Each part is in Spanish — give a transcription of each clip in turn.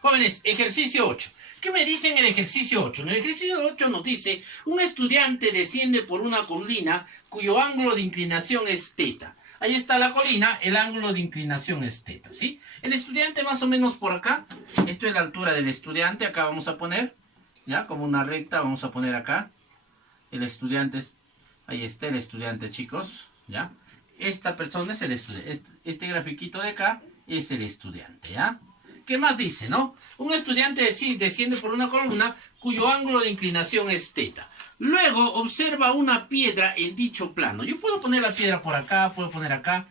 Jóvenes, ejercicio 8. ¿Qué me dice en el ejercicio 8? En el ejercicio 8 nos dice, un estudiante desciende por una colina cuyo ángulo de inclinación es teta. Ahí está la colina, el ángulo de inclinación es teta, ¿sí? El estudiante más o menos por acá, esto es la altura del estudiante, acá vamos a poner, ¿ya? Como una recta, vamos a poner acá. El estudiante, ahí está el estudiante, chicos, ¿ya? Esta persona es el estudiante, este grafiquito de acá es el estudiante, ¿ya? ¿Qué más dice, no? Un estudiante desciende por una columna cuyo ángulo de inclinación es teta. Luego observa una piedra en dicho plano. Yo puedo poner la piedra por acá, puedo poner acá,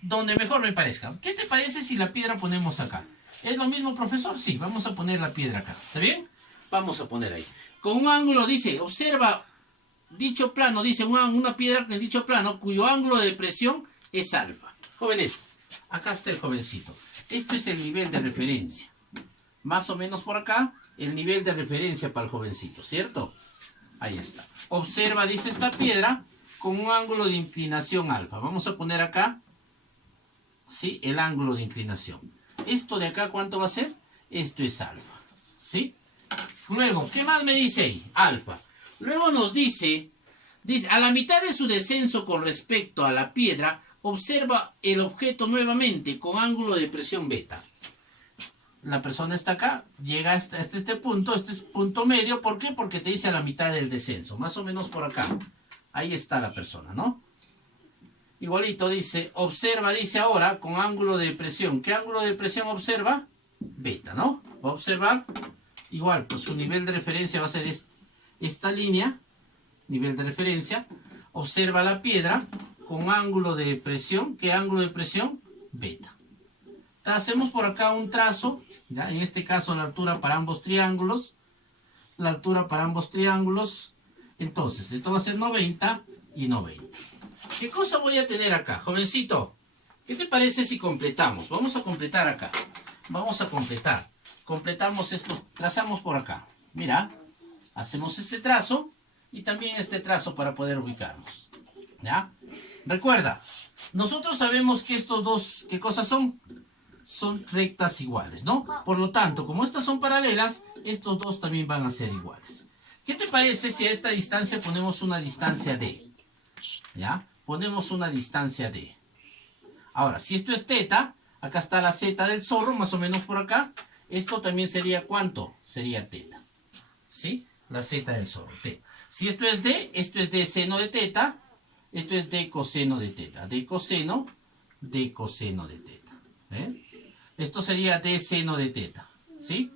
donde mejor me parezca. ¿Qué te parece si la piedra ponemos acá? ¿Es lo mismo, profesor? Sí, vamos a poner la piedra acá. ¿Está bien? Vamos a poner ahí. Con un ángulo, dice, observa dicho plano, dice una piedra en dicho plano cuyo ángulo de depresión es alfa. Jóvenes, acá está el jovencito. Este es el nivel de referencia. Más o menos por acá, el nivel de referencia para el jovencito, ¿cierto? Ahí está. Observa, dice esta piedra, con un ángulo de inclinación alfa. Vamos a poner acá, ¿sí? El ángulo de inclinación. Esto de acá, ¿cuánto va a ser? Esto es alfa, ¿sí? Luego, ¿qué más me dice ahí? Alfa. Luego nos dice, a la mitad de su descenso con respecto a la piedra, observa el objeto nuevamente con ángulo de presión beta. La persona está acá, llega hasta este punto, este es punto medio. ¿Por qué? Porque te dice a la mitad del descenso, más o menos por acá. Ahí está la persona, ¿no? Igualito dice, observa, dice ahora, con ángulo de presión. ¿Qué ángulo de presión observa? Beta, ¿no? Va a observar, igual, pues su nivel de referencia va a ser esta línea, nivel de referencia. Observa la piedra con ángulo de presión. ¿Qué ángulo de presión? Beta. Hacemos por acá un trazo, ¿ya? En este caso la altura para ambos triángulos. La altura para ambos triángulos. Entonces, esto va a ser 90 y 90. ¿Qué cosa voy a tener acá? Jovencito, ¿qué te parece si completamos? Vamos a completar acá. Vamos a completar. Completamos esto, trazamos por acá. Mira, hacemos este trazo y también este trazo para poder ubicarnos. ¿Ya? Recuerda, nosotros sabemos que estos dos, ¿qué cosas son? Son rectas iguales, ¿no? Por lo tanto, como estas son paralelas, estos dos también van a ser iguales. ¿Qué te parece si a esta distancia ponemos una distancia D? ¿Ya? Ponemos una distancia D. Ahora, si esto es teta, acá está la z del zorro, más o menos por acá. Esto también sería, ¿cuánto? Sería teta. ¿Sí? La z del zorro, teta. Si esto es D seno de teta. Esto es D coseno de teta. D coseno de teta. ¿Eh? Esto sería D seno de teta. ¿Sí?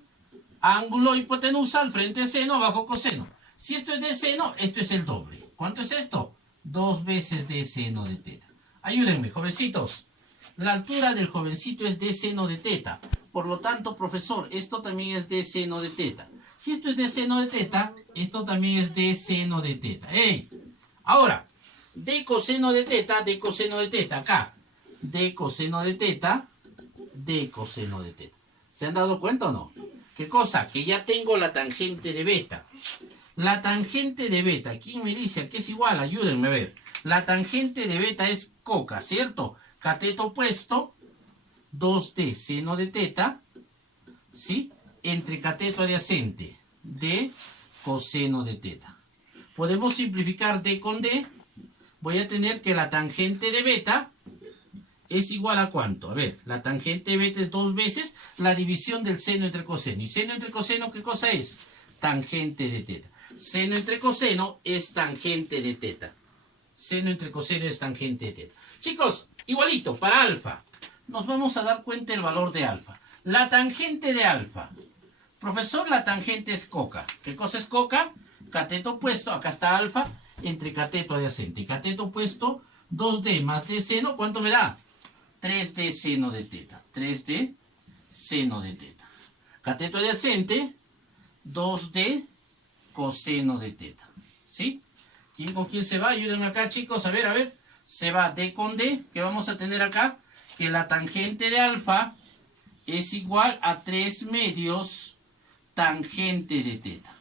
Ángulo hipotenusa al frente seno, abajo coseno. Si esto es D seno, esto es el doble. ¿Cuánto es esto? 2 veces D seno de teta. Ayúdenme, jovencitos. La altura del jovencito es D seno de teta. Por lo tanto, profesor, esto también es D seno de teta. Si esto es D seno de teta, esto también es D seno de teta. ¡Ey! Ahora, D coseno de teta, D coseno de teta. Acá. D coseno de teta, D coseno de teta. ¿Se han dado cuenta o no? ¿Qué cosa? Que ya tengo la tangente de beta. La tangente de beta, ¿quién me dice que es igual? Ayúdenme a ver. La tangente de beta es coca, ¿cierto? Cateto opuesto, 2D seno de teta, ¿sí? Entre cateto adyacente, D coseno de teta. Podemos simplificar D con D. Voy a tener que la tangente de beta es igual a ¿cuánto? A ver, la tangente de beta es 2 veces la división del seno entre coseno. ¿Y seno entre coseno qué cosa es? Tangente de teta. Seno entre coseno es tangente de teta. Seno entre coseno es tangente de teta. Chicos, igualito, para alfa. Nos vamos a dar cuenta del valor de alfa. La tangente de alfa. Profesor, la tangente es coca. ¿Qué cosa es coca? Cateto opuesto, acá está alfa, entre cateto adyacente. Cateto opuesto, 2D más D seno, ¿cuánto me da? 3D seno de teta. 3D seno de teta. Cateto adyacente, 2D coseno de teta. ¿Sí? ¿Quién con quién se va? Ayúdenme acá, chicos. A ver. Se va D con D. ¿Qué vamos a tener acá? Que la tangente de alfa es igual a 3 medios tangente de teta.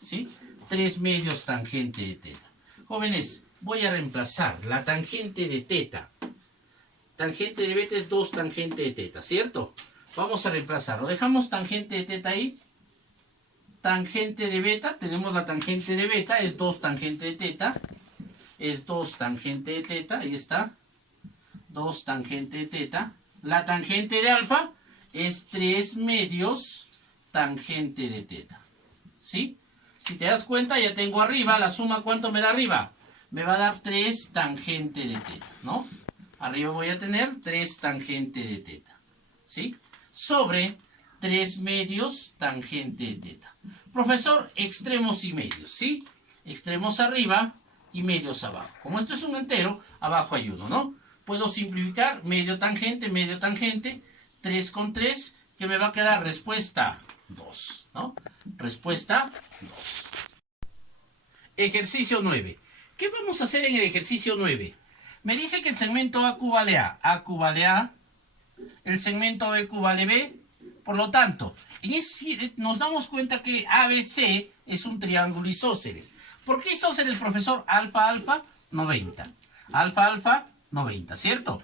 ¿Sí? 3 medios tangente de teta. Jóvenes, voy a reemplazar la tangente de teta. Tangente de beta es 2 tangente de teta, ¿cierto? Vamos a reemplazarlo. Dejamos tangente de teta ahí. Tangente de beta. Tenemos la tangente de beta. Es 2 tangente de teta. Es 2 tangente de teta. Ahí está. 2 tangente de teta. La tangente de alfa es 3 medios tangente de teta. ¿Sí? Si te das cuenta, ya tengo arriba, la suma, ¿cuánto me da arriba? Me va a dar 3 tangente de teta, ¿no? Arriba voy a tener 3 tangente de teta, ¿sí? Sobre 3 medios tangente de teta. Profesor, extremos y medios, ¿sí? Extremos arriba y medios abajo. Como esto es un entero, abajo hay uno, ¿no? Puedo simplificar medio tangente, 3 con 3, que me va a quedar respuesta 2, ¿no? Respuesta 2. Ejercicio 9. ¿Qué vamos a hacer en el ejercicio 9? Me dice que el segmento AQ vale A. AQ vale A. El segmento BQ vale B. Por lo tanto, nos damos cuenta que ABC es un triángulo isósceles. ¿Por qué isósceles, profesor? Alfa, alfa, 90. Alfa, alfa, 90, ¿cierto?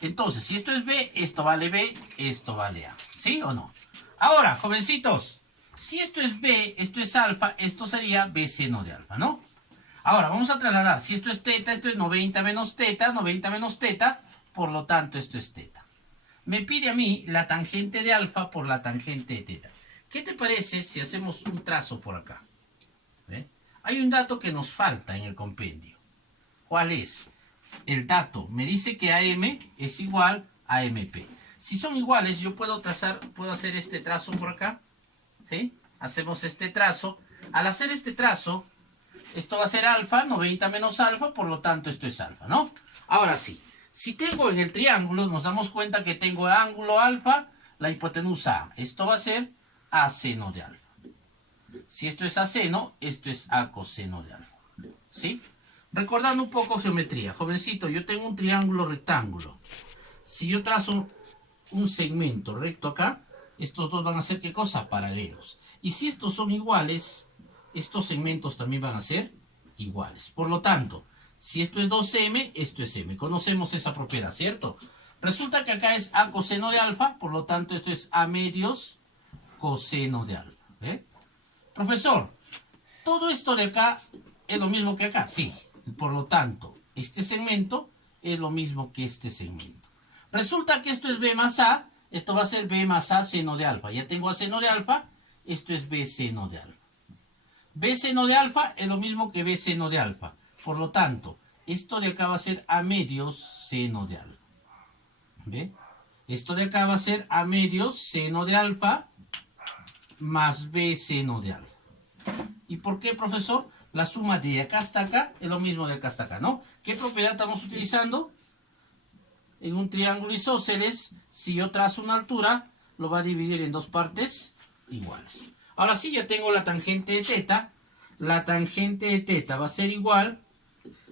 Entonces, si esto es B, esto vale B, esto vale A. ¿Sí o no? Ahora, jovencitos, si esto es B, esto es alfa, esto sería B seno de alfa, ¿no? Ahora, vamos a trasladar. Si esto es teta, esto es 90 menos teta, 90 menos teta, por lo tanto, esto es teta. Me pide a mí la tangente de alfa por la tangente de teta. ¿Qué te parece si hacemos un trazo por acá? ¿Ve? Hay un dato que nos falta en el compendio. ¿Cuál es? El dato me dice que AM es igual a MP. Si son iguales, yo puedo hacer este trazo por acá. ¿Sí? Hacemos este trazo. Al hacer este trazo, esto va a ser alfa, 90 menos alfa, por lo tanto esto es alfa, ¿no? Ahora sí, si tengo en el triángulo, nos damos cuenta que tengo el ángulo alfa, la hipotenusa A. Esto va a ser A seno de alfa. Si esto es A seno, esto es A coseno de alfa. ¿Sí? Recordando un poco geometría. Jovencito, yo tengo un triángulo rectángulo. Si yo trazo un segmento recto acá, estos dos van a ser, ¿qué cosa? Paralelos. Y si estos son iguales, estos segmentos también van a ser iguales. Por lo tanto, si esto es 2m, esto es m. Conocemos esa propiedad, ¿cierto? Resulta que acá es A coseno de alfa, por lo tanto esto es A medios coseno de alfa. ¿Eh? Profesor, ¿todo esto de acá es lo mismo que acá? Sí. Por lo tanto, este segmento es lo mismo que este segmento. Resulta que esto es B más A, esto va a ser B más A seno de alfa. Ya tengo A seno de alfa, esto es B seno de alfa. B seno de alfa es lo mismo que B seno de alfa. Por lo tanto, esto de acá va a ser A medios seno de alfa. ¿Ve? Esto de acá va a ser A medios seno de alfa más B seno de alfa. ¿Y por qué, profesor? La suma de acá hasta acá es lo mismo de acá hasta acá, ¿no? ¿Qué propiedad estamos utilizando? En un triángulo isósceles, si yo trazo una altura, lo va a dividir en dos partes iguales. Ahora sí, ya tengo la tangente de teta. La tangente de teta va a ser igual,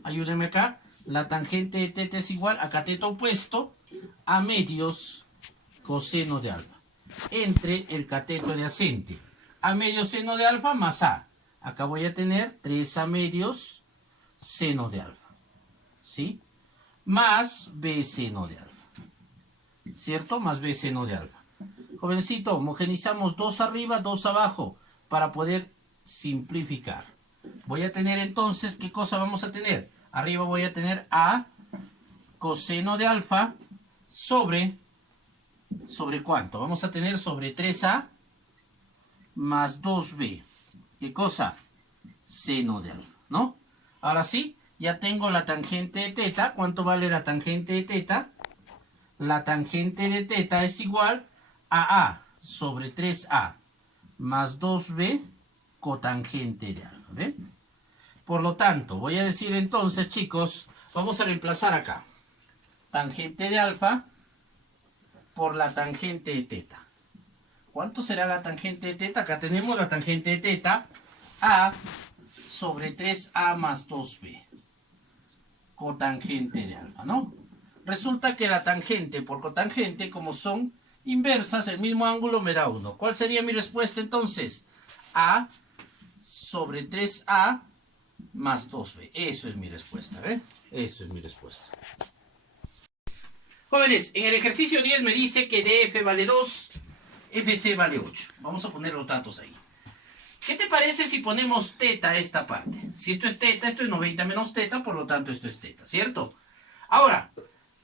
ayúdenme acá, la tangente de teta es igual a cateto opuesto a medios coseno de alfa, entre el cateto adyacente. A medios seno de alfa más A. Acá voy a tener 3A medios seno de alfa. ¿Sí? Más B seno de alfa. ¿Cierto? Más B seno de alfa. Jovencito, homogenizamos 2 arriba, 2 abajo, para poder simplificar. Voy a tener entonces, ¿qué cosa vamos a tener? Arriba voy a tener A coseno de alfa ¿sobre cuánto? Vamos a tener sobre 3A más 2B. ¿Qué cosa? Seno de alfa, ¿no? Ahora sí, ya tengo la tangente de teta. ¿Cuánto vale la tangente de teta? La tangente de teta es igual a A sobre 3A más 2B cotangente de alfa, ¿ve? Por lo tanto, voy a decir entonces, chicos, vamos a reemplazar acá. Tangente de alfa por la tangente de teta. ¿Cuánto será la tangente de teta? Acá tenemos la tangente de teta, A sobre 3A más 2B, cotangente de alfa, ¿no? Resulta que la tangente por cotangente, como son inversas, el mismo ángulo me da 1. ¿Cuál sería mi respuesta entonces? A sobre 3A más 2B. Eso es mi respuesta, ¿ve? Eso es mi respuesta. Jóvenes, en el ejercicio 10 me dice que DF vale 2, FC vale 8. Vamos a poner los datos ahí. ¿Qué te parece si ponemos teta a esta parte? Si esto es teta, esto es 90 menos teta, por lo tanto esto es teta, ¿cierto? Ahora,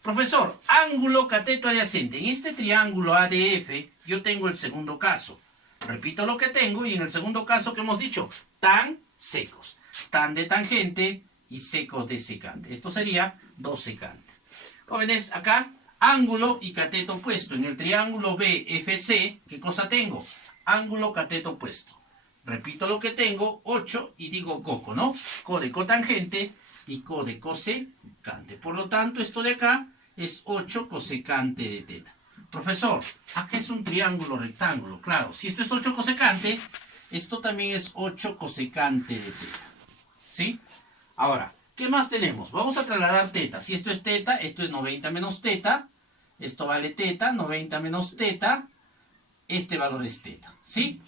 profesor, ángulo cateto adyacente. En este triángulo ADF yo tengo el segundo caso. Repito lo que tengo y en el segundo caso que hemos dicho, tan secos. Tan de tangente y seco de secante. Esto sería 2 secante. Jóvenes, acá, ángulo y cateto opuesto. En el triángulo BFC, ¿qué cosa tengo? Ángulo cateto opuesto. Repito lo que tengo, 8 y digo coco, ¿no? Co de cotangente y co de cosecante. Por lo tanto, esto de acá es 8 cosecante de teta. Profesor, acá es un triángulo rectángulo. Claro, si esto es 8 cosecante, esto también es 8 cosecante de teta. ¿Sí? Ahora, ¿qué más tenemos? Vamos a trasladar teta. Si esto es teta, esto es 90 menos teta. Esto vale teta, 90 menos teta. Este valor es teta. ¿Sí?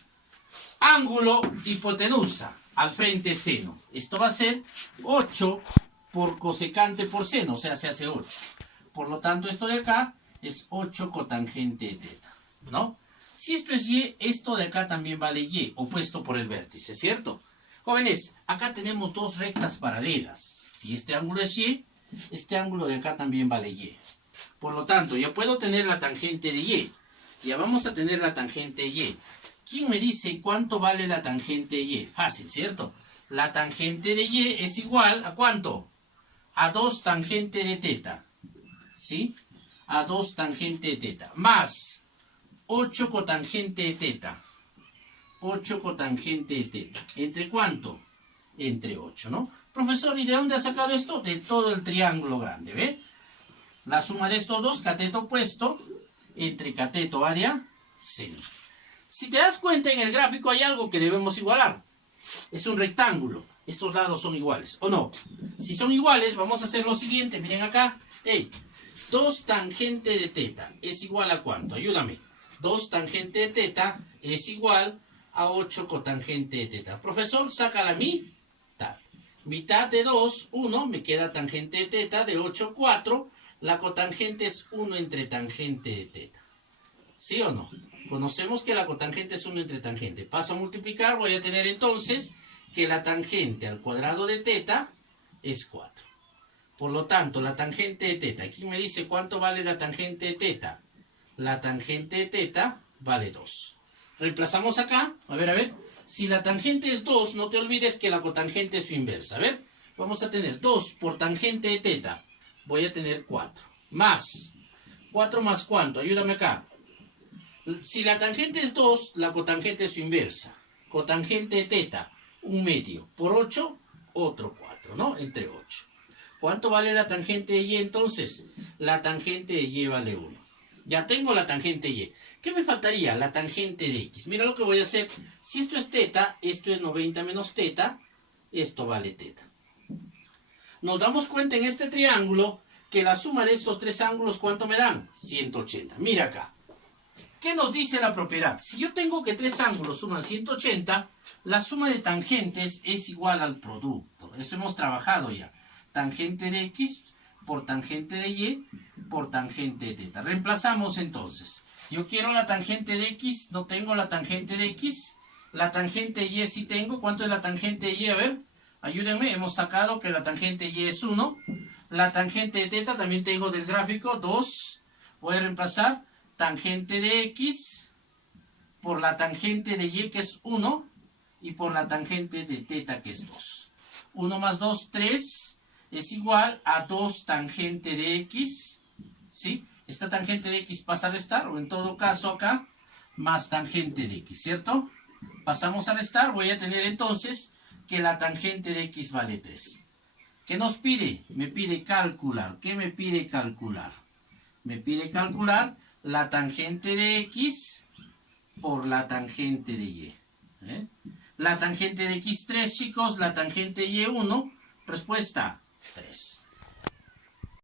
Ángulo hipotenusa al frente seno. Esto va a ser 8 por cosecante por seno, o sea, se hace 8. Por lo tanto, esto de acá es 8 cotangente de teta, ¿no? Si esto es y, esto de acá también vale y, opuesto por el vértice, ¿cierto? Jóvenes, acá tenemos dos rectas paralelas. Si este ángulo es y, este ángulo de acá también vale y. Por lo tanto, ya puedo tener la tangente de y. Ya vamos a tener la tangente de y. ¿Quién me dice cuánto vale la tangente de y? Fácil, ¿cierto? La tangente de y es igual a ¿cuánto? A 2 tangente de teta. ¿Sí? A 2 tangente de teta. Más 8 cotangente de teta. 8 cotangente de teta. ¿Entre cuánto? Entre 8, ¿no? Profesor, ¿y de dónde ha sacado esto? De todo el triángulo grande, ¿ve? La suma de estos dos, cateto opuesto, entre cateto área, seno. Si te das cuenta, en el gráfico hay algo que debemos igualar. Es un rectángulo. Estos lados son iguales, ¿o no? Si son iguales, vamos a hacer lo siguiente. Miren acá. Hey, 2 tangente de teta es igual a ¿cuánto? Ayúdame. 2 tangente de teta es igual a 8 cotangente de teta. Profesor, saca la mitad. Mitad de 2, 1. Me queda tangente de teta de 8, 4. La cotangente es 1 entre tangente de teta. ¿Sí o no? Conocemos que la cotangente es 1 entre tangente. Paso a multiplicar, voy a tener entonces que la tangente al cuadrado de teta es 4. Por lo tanto, la tangente de teta, aquí me dice cuánto vale la tangente de teta. La tangente de teta vale 2. Reemplazamos acá, a ver. Si la tangente es 2, no te olvides que la cotangente es su inversa. A ver, vamos a tener 2 por tangente de teta. Voy a tener 4. Más. 4 más ¿cuánto? Ayúdame acá. Si la tangente es 2, la cotangente es su inversa. Cotangente de teta, 1/2. Por 8, otro 4, ¿no? Entre 8. ¿Cuánto vale la tangente de y entonces? La tangente de y vale 1. Ya tengo la tangente de y. ¿Qué me faltaría? La tangente de x. Mira lo que voy a hacer. Si esto es teta, esto es 90 menos teta, esto vale teta. Nos damos cuenta en este triángulo que la suma de estos tres ángulos, ¿cuánto me dan? 180. Mira acá. ¿Qué nos dice la propiedad? Si yo tengo que tres ángulos suman 180, la suma de tangentes es igual al producto. Eso hemos trabajado ya. Tangente de x por tangente de y por tangente de teta. Reemplazamos entonces. Yo quiero la tangente de x, no tengo la tangente de x. La tangente de y sí tengo. ¿Cuánto es la tangente de y? A ver, ayúdenme. Hemos sacado que la tangente de y es 1. La tangente de teta también tengo del gráfico 2. Voy a reemplazar tangente de x por la tangente de y, que es 1, y por la tangente de teta, que es 2. 1 más 2, 3, es igual a 2 tangente de x, ¿sí? Esta tangente de x pasa a restar, o en todo caso acá, más tangente de x, ¿cierto? Pasamos a restar, voy a tener entonces que la tangente de x vale 3. ¿Qué nos pide? Me pide calcular. ¿Qué me pide calcular? Me pide calcular la tangente de x por la tangente de y. La tangente de x 3, chicos, la tangente de y 1, respuesta 3.